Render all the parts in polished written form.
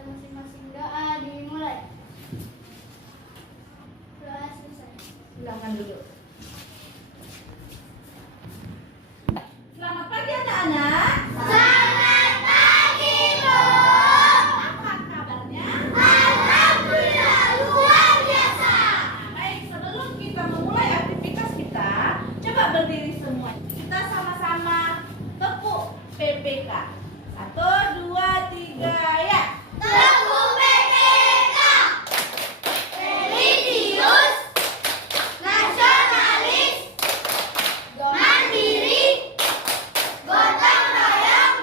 kita masing-masing doa dimulai. Doa selesai. Silakan duduk. Selamat pagi anak-anak. Selamat pagi, Bu. Apa kabarnya? Alhamdulillah luar biasa. Baik, sebelum kita memulai aktivitas kita, coba berdiri semua. Kita sama-sama tepuk PPK. 1, 2, 3, ya. Tepuk PPK. Religius, nasionalis, mandiri, gotong royong,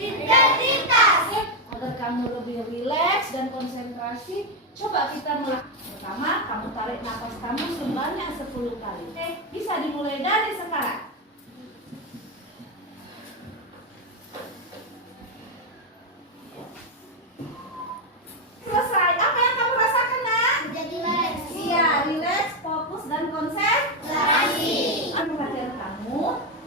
identitas. Agar kamu lebih rileks dan konsentrasi, coba kita melakukan. Pertama, kamu tarik nafas kamu sebanyak 10 kali. Oke, bisa dimulai dari sekarang. Selesai. Apa yang kamu rasakan, nak? Jadi rileks. Iya, rileks, fokus dan konsentrasi. Perhatian kamu,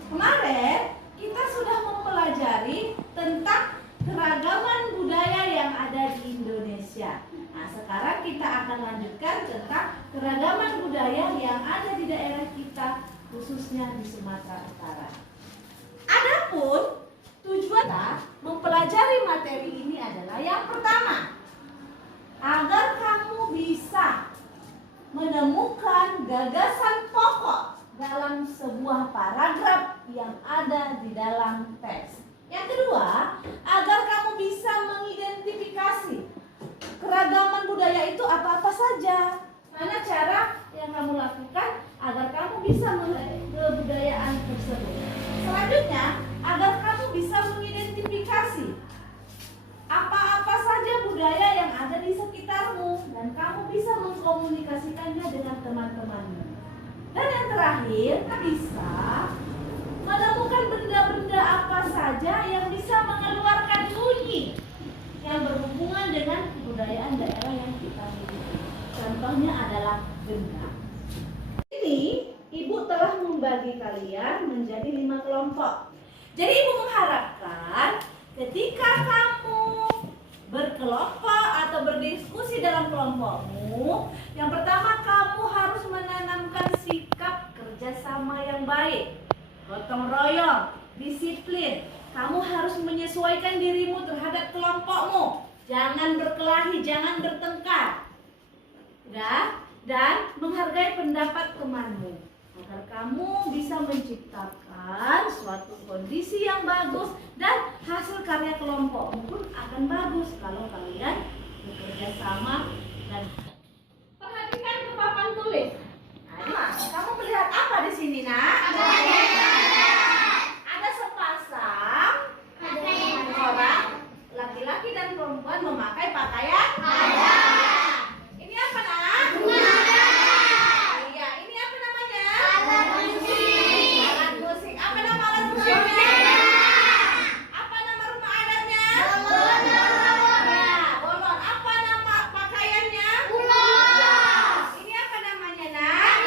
kemarin kita sudah mempelajari tentang keragaman budaya yang ada di Indonesia. Nah, sekarang kita akan lanjutkan tentang keragaman budaya yang ada di daerah kita, khususnya di Sumatera Utara. Adapun tujuan kita mempelajari materi ini adalah yang pertama, agar kamu bisa menemukan gagasan pokok dalam sebuah paragraf yang ada di dalam teks. Yang kedua, agar kamu bisa mengidentifikasi keragaman budaya itu apa-apa saja. Mana cara yang kamu lakukan agar kamu bisa mengenai kebudayaan tersebut. Selanjutnya, agar kamu bisa mengidentifikasi apa-apa saja budaya yang ada di sekitarmu dan kamu bisa mengkomunikasikannya dengan teman-temanmu. Dan yang terakhir, bisa menemukan benda-benda apa saja yang bisa mengeluarkan bunyi yang berhubungan dengan kebudayaan daerah yang kita miliki. Contohnya adalah benda. Ini ibu telah membagi kalian menjadi 5 kelompok. Jadi ibu mengharapkan ketika kamu berkelompok atau berdiskusi dalam kelompokmu, yang pertama kamu harus menanamkan sikap kerjasama yang baik, gotong royong, disiplin. Kamu harus menyesuaikan dirimu terhadap kelompokmu. Jangan berkelahi, jangan bertengkar. Dan menghargai pendapat temanmu agar kamu bisa menciptakan suatu kondisi yang bagus dan hasil karya kelompokmu pun akan bagus kalau kalian bekerja sama. Dan perhatikan ke papan tulis. Nah, kamu melihat apa di sini, nak? Ada sepasang orang laki-laki dan perempuan memakai pakaian ini apa, nak? Iya, ini apa namanya? Alat musik. Apa nama alat musiknya? Apa nama rumah adatnya? Ya, bolon. Apa nama pakaiannya? Ini apa namanya, nak?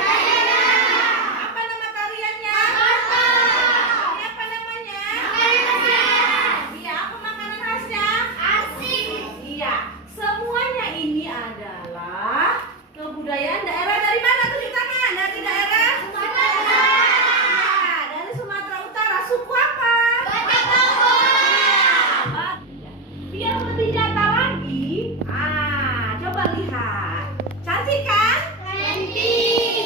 Apa nama tariannya? Ini apa namanya? Iya, apa makanan khasnya? Iya, semuanya ini adalah kebudayaan daerah dari mana? Tunjuk tangan. Dari daerah Sumatera. Dari Sumatera Utara. Suku apa? Ya, biar lebih nyata lagi. Coba lihat. Cantik kan?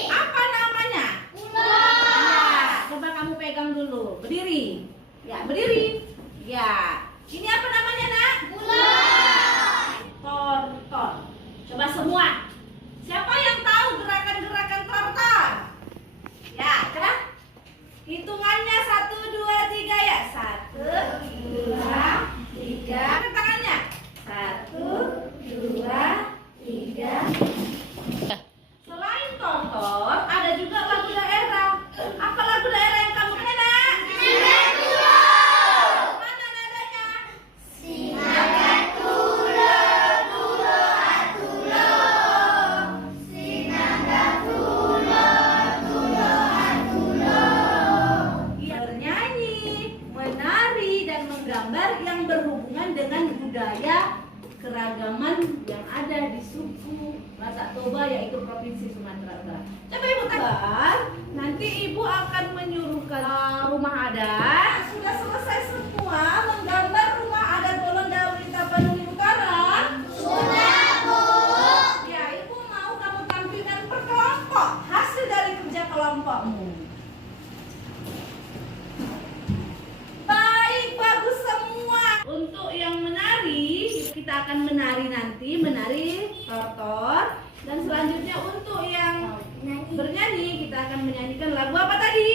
Apa namanya? Ya, coba kamu pegang dulu. Berdiri. Ya, berdiri. Ya. Ini apa namanya, nak? Tortor. Coba semua. Siapa yang tahu gerakan-gerakan tortor? Ya, coba. Hitungannya 1, 2, 3 ya. 1, 2, 3. Angkat tangannya. 1, 2, 3. Selain tortor, ada juga lagu daerah. Apa lagu daerah yang kamu kenal, nak? Mana nadanya? Bernyanyi, menari, dan menggambar yang berhubungan dengan budaya keragaman yang ada di suku Batak Toba, yaitu Provinsi Sumatera Utara. Coba Ibu tebak, nanti Ibu akan menyuruhkan rumah adat. Sudah selesai semua menggambar rumah adat Bolondauri Tapanuli Utara? Sudah, Bu. Ya, Ibu mau kamu tampilkan per kelompok hasil dari kerja kelompokmu. Baik, bagus semua. Untuk yang menari, kita akan menari nanti, menari tortor. Dan selanjutnya untuk yang bernyanyi, kita akan menyanyikan lagu apa tadi?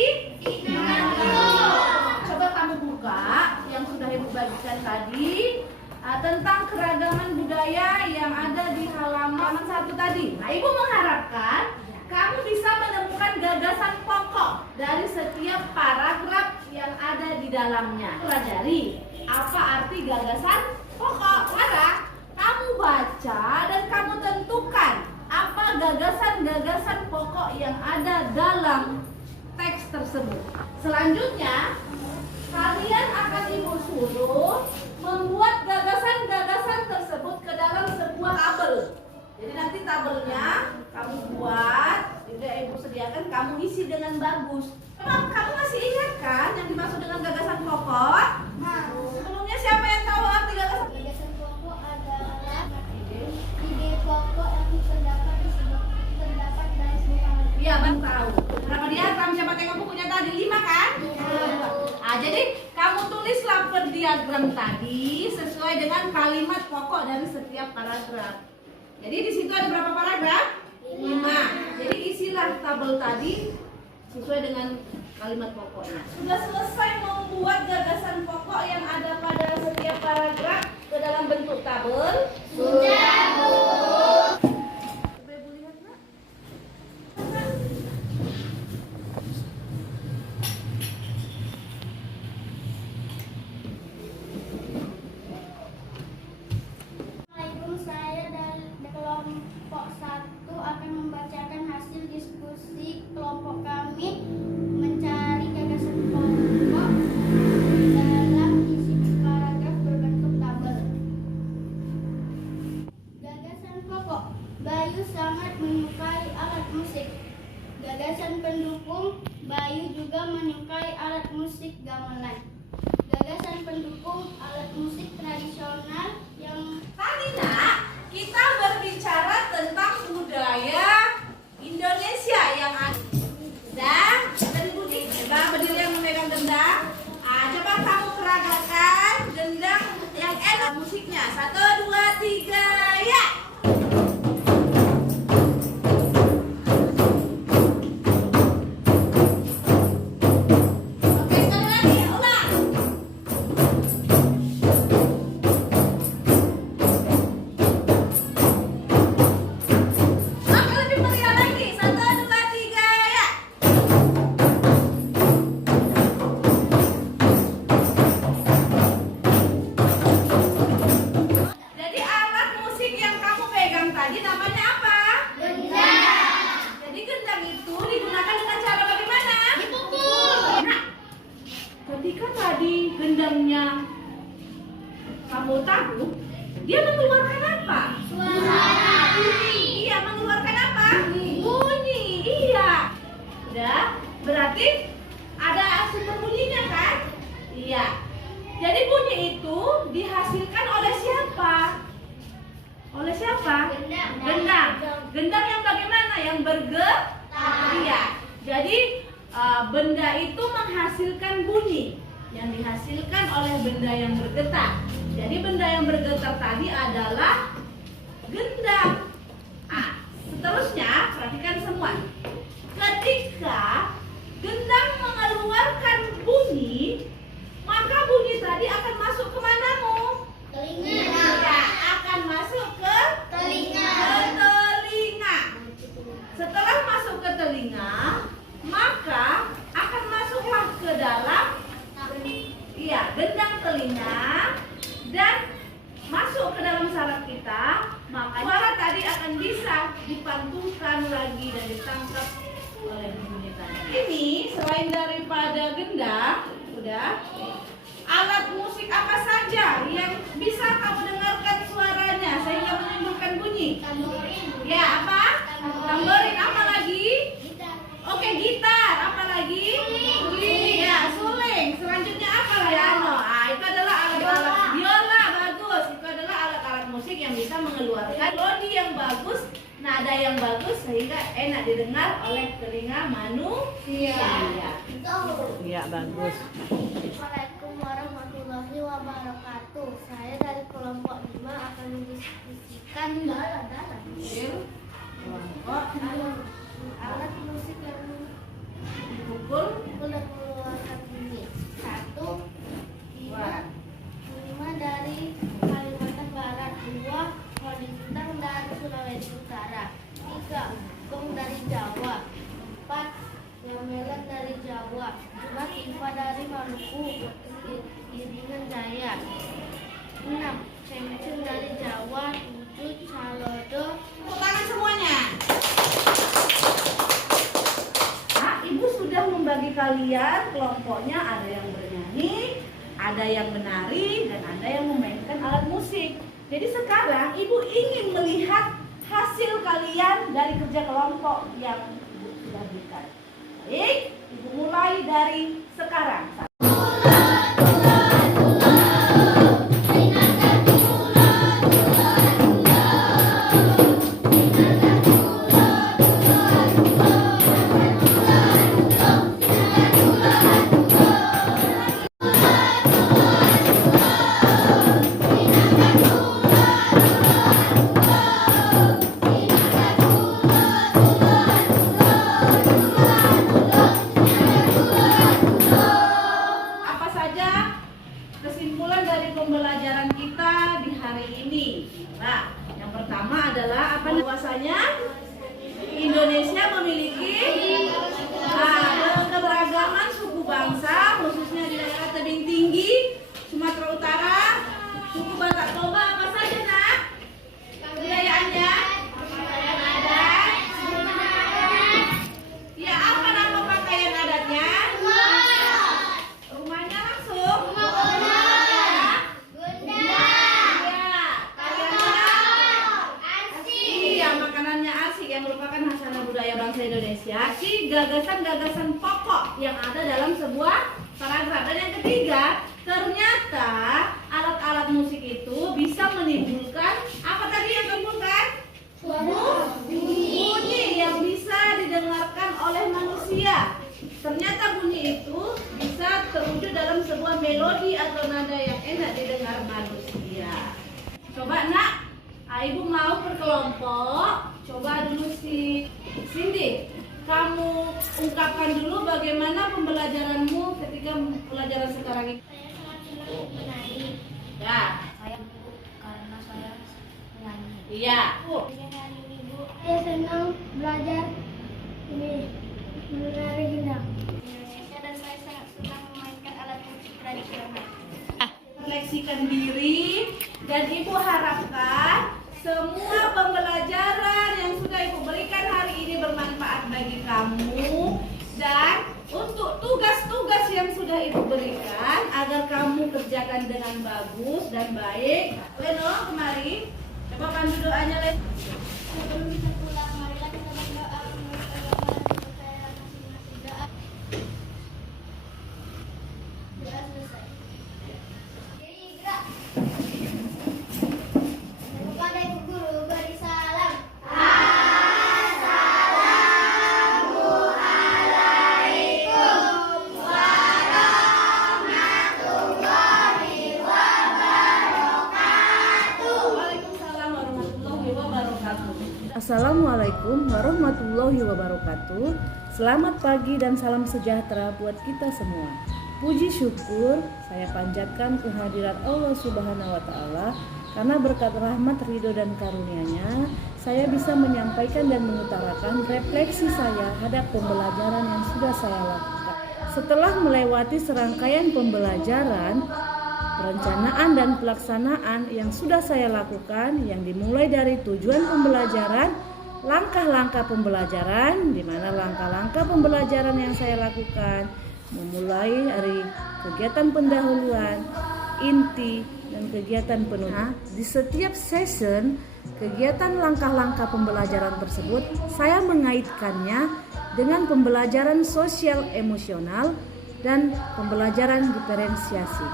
Coba kamu buka yang sudah Ibu bagikan tadi tentang keragaman budaya yang ada di halaman 1 tadi. Nah, Ibu mengharapkan kamu bisa menemukan gagasan pokok dari setiap paragraf yang ada di dalamnya. Pelajari apa arti gagasan pokok. Sekarang kamu baca dan kamu tentukan apa gagasan-gagasan pokok yang ada dalam teks tersebut. Selanjutnya, kalian akan Ibu suruh membuat gagasan-gagasan tersebut ke dalam sebuah tabel. Jadi nanti tabelnya kamu buat, juga Ibu sediakan, kamu isi dengan bagus. Kamu masih ingat kan yang dimaksud dengan gagasan pokok? Sebelumnya siapa yang tahu arti gagasan? Gagasan pokok adalah ide pokok yang terdapat dari sebuah hal. Iya, Bang tahu. Berapa diagram? Siapa tengok bukunya tadi? 5 kan? Jadi kamu tulislah per diagram tadi sesuai dengan kalimat pokok dari setiap paragraf. Jadi di situ ada berapa paragraf? 5. Jadi isilah tabel tadi sesuai dengan kalimat pokoknya. Sudah selesai membuat gagasan pokok yang ada pada setiap paragraf ke dalam bentuk tabel? Sudah, Bu. Coba Ibu lihat, Nak. Assalamualaikum, saya dari kelompok 1 akan membacakan hasil diskusi kelompok kami mencari gagasan pokok dalam isi paragraf berbentuk tabel. Gagasan pokok, Bayu sangat menyukai alat musik. Gagasan pendukung, Bayu juga menyukai alat musik gamelan. Gagasan pendukung, alat musik tradisional yang Tadi, Nak, kita berbicara tentang budaya Indonesia yang ada. Dan bunyi, coba berdiri yang memegang gendang. Coba kamu peragakan gendang yang enak musiknya. 1, 2, 3, ya. Oke, sekali lagi, ulang. Oke, lebih meriah lagi. 1, 2, 3, ya. Jadi alat musik yang kamu pegang tadi namanya apa? gendang. Jadi gendang itu digunakan dengan cara bagaimana? Dipukul. Nah, ketika tadi gendangnya kamu tahu, dia mengeluarkan apa? Suara. Bunyi. Iya, mengeluarkan apa? Bunyi. Iya. Udah, berarti ada sumber bunyinya kan? Iya. Jadi bunyi itu dihasilkan oleh siapa? Oleh siapa? Gendang. Gendang. Gendang yang bagaimana? Yang bergetar. Iya. Jadi benda itu menghasilkan bunyi yang dihasilkan oleh benda yang bergetar. Jadi benda yang bergetar tadi adalah gendang. Seterusnya perhatikan semua. Ketika gendang mengeluarkan bunyi, maka bunyi tadi akan masuk ke manamu? Telinga. Ya, akan masuk ke Telinga. telinga. Setelah masuk ke telinga, maka akan masuklah ke dalam gendang telinga dan masuk ke dalam saraf kita, maka suara tadi akan bisa dipantulkan lagi dan ditangkap oleh bunyi tadi. Ini selain daripada gendang, udah, alat musik apa saja yang bisa kamu dengarkan suaranya bunyi? Tamborin. Ya, apa? Tamborin. Apa lagi? Oke, gitar. Apa lagi? Ya, suling. Selanjutnya apa? Piano. Itu adalah alat-alat. Biola, bagus. Itu adalah alat-alat musik yang bisa mengeluarkan melodi yang bagus, nada yang bagus sehingga enak didengar oleh telinga manusia. Iya, bagus. Assalamualaikum warahmatullahi wabarakatuh. Saya dari kelompok 5 akan mendiskusikan Kelompok alat musik yang dipukul. mengeluarkan bunyi. 1. Dua. 5 dari Kalimantan Barat. 2. Kolintang dari Sulawesi Utara. 3. Gong dari Jawa. 4. Gamelan dari Jawa. 5. Tifa dari Maluku. Iringan Jaya. 6. Cengceng dari Jawa. 7. Calodo. Tepuk tangan semuanya. Nah, Ibu sudah membagi kalian kelompoknya, ada yang bernyanyi, ada yang menari, dan ada yang memainkan alat musik. Jadi sekarang Ibu ingin melihat hasil kalian dari kerja kelompok yang Ibu sudah berikan. Baik, Ibu mulai dari sekarang. Apa saja kesimpulan dari pembelajaran kita di hari ini? Nah, yang pertama adalah apa bahwasanya Indonesia memiliki keberagaman suku bangsa, khususnya di daerah tebing tinggi Sumatera Utara. Suku Batak Toba apa saja, Nak? Kebudayaannya? Pakaian adat. Ya, apa nama pakaian adatnya? Rumahnya langsung? Iya, makanannya asik yang merupakan hasanah budaya bangsa Indonesia. Gagasan-gagasan pokok yang ada dalam sebuah paragraf. Dan yang ketiga, ternyata alat-alat musik itu bisa menimbulkan apa tadi yang timbulkan? Bunyi yang bisa didengarkan oleh manusia. Ternyata bunyi itu bisa terwujud dalam sebuah melodi atau nada yang enak didengar manusia. Coba, Nak, Ibu mau berkelompok. Coba dulu si Cindy, kamu ungkapkan dulu bagaimana pembelajaranmu ketika pelajaran sekarang ini. Saya sangat senang menari. Ya, Karena saya menyanyi. iya. Hari ini, Bu, saya senang belajar ini menari gendang Indonesia dan saya sangat senang memainkan alat musik tradisional. Refleksikan diri dan Ibu harapkan semua pembelajaran yang sudah Ibu berikan hari ini bermanfaat bagi kamu, dan untuk tugas-tugas yang sudah Ibu berikan agar kamu kerjakan dengan bagus dan baik. Leno, kemari. Coba pandu doanya, Leno. Sebelum kita pulang, marilah kita berdoa menurut agama dan kepercayaan masing-masing. Doa selesai. Jadi gerak. Kepada Ibu Guru beri salam. Assalamualaikum warahmatullahi wabarakatuh. Waalaikumsalam warahmatullahi wabarakatuh. Assalamualaikum warahmatullahi wabarakatuh. Selamat pagi dan salam sejahtera buat kita semua. Puji syukur saya panjatkan kehadirat Allah Subhanahu wa Ta'ala, karena berkat rahmat, ridho dan karunia-Nya saya bisa menyampaikan dan mengutarakan refleksi saya hadap pembelajaran yang sudah saya lakukan. Setelah melewati serangkaian pembelajaran, perencanaan dan pelaksanaan yang sudah saya lakukan, yang dimulai dari tujuan pembelajaran, langkah-langkah pembelajaran, di mana langkah-langkah pembelajaran yang saya lakukan memulai dari kegiatan pendahuluan, inti, dan kegiatan penutup. Di setiap session kegiatan langkah-langkah pembelajaran tersebut saya mengaitkannya dengan pembelajaran sosial emosional dan pembelajaran diferensiasi.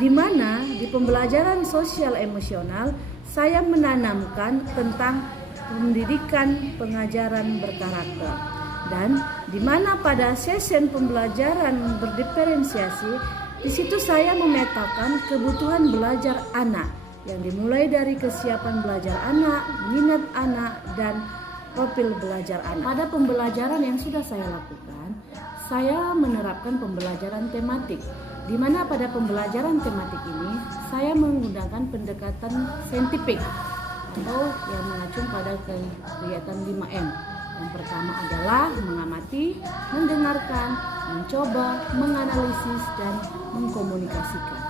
Di mana di pembelajaran sosial emosional saya menanamkan tentang pendidikan pengajaran berkarakter. Dan di mana pada sesi pembelajaran berdiferensiasi, di situ saya memetakan kebutuhan belajar anak yang dimulai dari kesiapan belajar anak, minat anak, dan profil belajar anak. Pada pembelajaran yang sudah saya lakukan, saya menerapkan pembelajaran tematik, di mana pada pembelajaran tematik ini saya menggunakan pendekatan saintifik atau yang mengacu pada kegiatan 5M. Yang pertama adalah mengamati, mendengarkan, mencoba, menganalisis, dan mengkomunikasikan.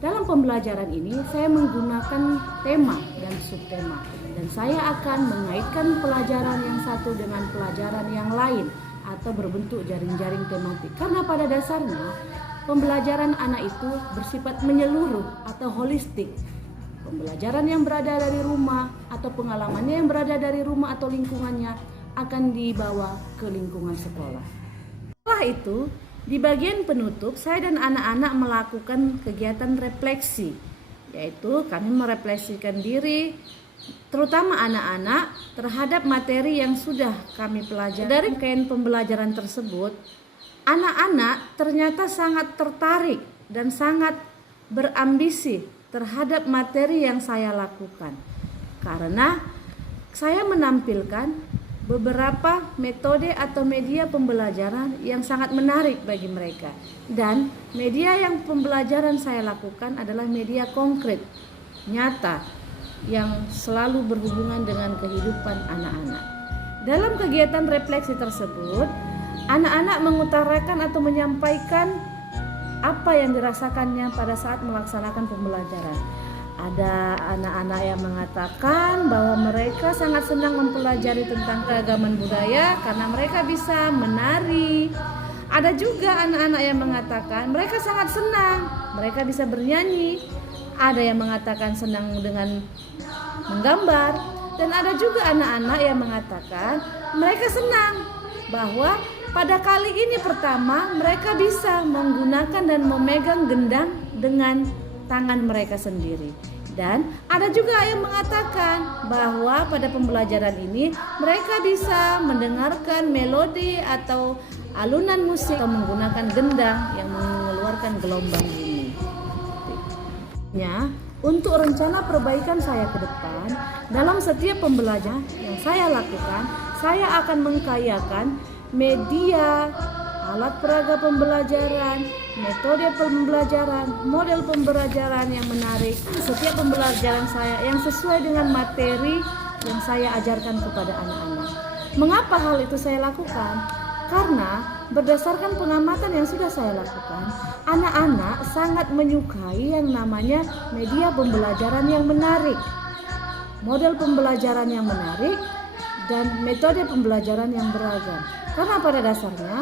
Dalam pembelajaran ini saya menggunakan tema dan subtema, dan saya akan mengaitkan pelajaran yang satu dengan pelajaran yang lain atau berbentuk jaring-jaring tematik. Karena pada dasarnya pembelajaran anak itu bersifat menyeluruh atau holistik. Pembelajaran yang berada dari rumah atau pengalamannya yang berada dari rumah atau lingkungannya akan dibawa ke lingkungan sekolah. Setelah itu, di bagian penutup, saya dan anak-anak melakukan kegiatan refleksi, yaitu kami merefleksikan diri, terutama anak-anak, terhadap materi yang sudah kami pelajari. Dari rangkaian pembelajaran tersebut, anak-anak ternyata sangat tertarik dan sangat berambisi terhadap materi yang saya lakukan, karena saya menampilkan beberapa metode atau media pembelajaran yang sangat menarik bagi mereka. Dan media yang pembelajaran saya lakukan adalah media konkret, nyata, yang selalu berhubungan dengan kehidupan anak-anak. Dalam kegiatan refleksi tersebut, anak-anak mengutarakan atau menyampaikan apa yang dirasakannya pada saat melaksanakan pembelajaran. Ada anak-anak yang mengatakan bahwa mereka sangat senang mempelajari tentang keragaman budaya karena mereka bisa menari. Ada juga anak-anak yang mengatakan mereka sangat senang, mereka bisa bernyanyi. Ada yang mengatakan senang dengan menggambar. Dan ada juga anak-anak yang mengatakan mereka senang bahwa pada kali ini pertama mereka bisa menggunakan dan memegang gendang dengan tangan mereka sendiri. Dan ada juga yang mengatakan bahwa pada pembelajaran ini mereka bisa mendengarkan melodi atau alunan musik atau menggunakan gendang yang mengeluarkan gelombang bunyi. Untuk rencana perbaikan saya ke depan, dalam setiap pembelajaran yang saya lakukan, saya akan mengkayakan media, alat peraga pembelajaran, metode pembelajaran, model pembelajaran yang menarik, setiap pembelajaran saya yang sesuai dengan materi yang saya ajarkan kepada anak-anak. Mengapa hal itu saya lakukan? Karena berdasarkan pengamatan yang sudah saya lakukan, anak-anak sangat menyukai yang namanya media pembelajaran yang menarik, model pembelajaran yang menarik, dan metode pembelajaran yang beragam. Karena pada dasarnya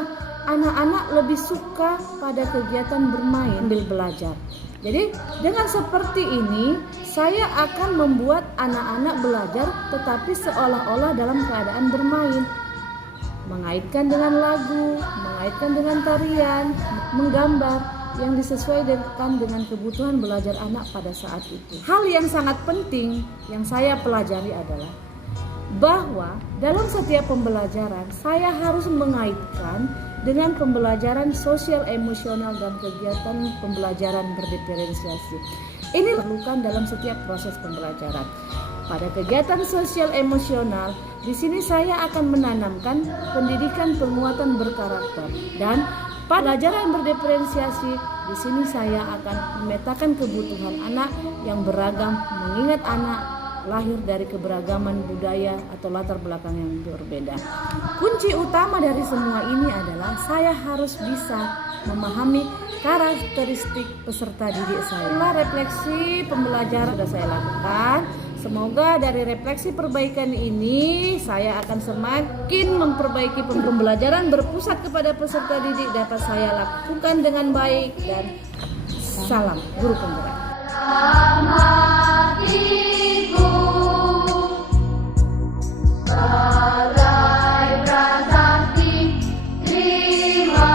anak-anak lebih suka pada kegiatan bermain sambil belajar. Jadi dengan seperti ini saya akan membuat anak-anak belajar tetapi seolah-olah dalam keadaan bermain. Mengaitkan dengan lagu, mengaitkan dengan tarian, menggambar yang disesuaikan dengan kebutuhan belajar anak pada saat itu. Hal yang sangat penting yang saya pelajari adalah bahwa dalam setiap pembelajaran saya harus mengaitkan dengan pembelajaran sosial emosional dan kegiatan pembelajaran berdiferensiasi. Ini diperlukan dalam setiap proses pembelajaran. Pada kegiatan sosial emosional, di sini saya akan menanamkan pendidikan penguatan berkarakter, dan pada pelajaran berdiferensiasi, di sini saya akan memetakan kebutuhan anak yang beragam, mengingat anak lahir dari keberagaman budaya atau latar belakang yang berbeda. Kunci utama dari semua ini adalah saya harus bisa memahami karakteristik peserta didik saya. Setelah refleksi pembelajaran sudah saya lakukan, semoga dari refleksi perbaikan ini saya akan semakin memperbaiki pembelajaran berpusat kepada peserta didik dapat saya lakukan dengan baik, dan salam guru penggerak.